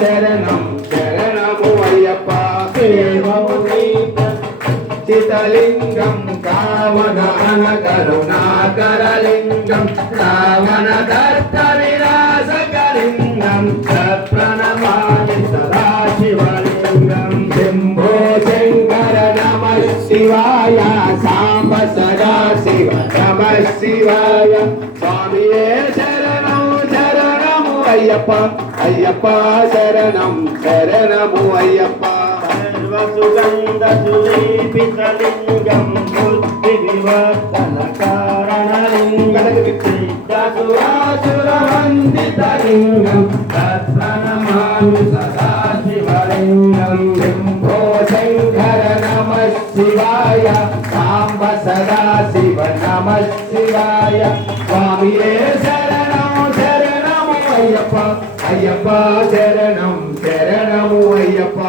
శరణం శరణము అయ్యప్ప చితలింగం కామగాన కరుణాకరలింగం రావణ దత్త వినాశకలింగం తత్ప్రణమామి సదా శివలింగం శంభో శంకర నమ శివాయ సాంబ సదా శివ నమ శివాయ స్వామియే శరణం శరణము అయ్యప్ప అయ్యప్ప శరణం శరణము అయ్యప్ప సుగంధ సులేపితలింగం బుద్ధి వివర్తన కారణలింగం సురాసురవందితలింగం తత్ప్రణమామి సదా శివలింగం శంభో శంకర నమ శివాయ సాంబ సదా శివ నమ శివాయ స్వామియే శరణం శరణము అయ్యప్ప అయ్యప్ప శరణం శరణము అయ్యప్ప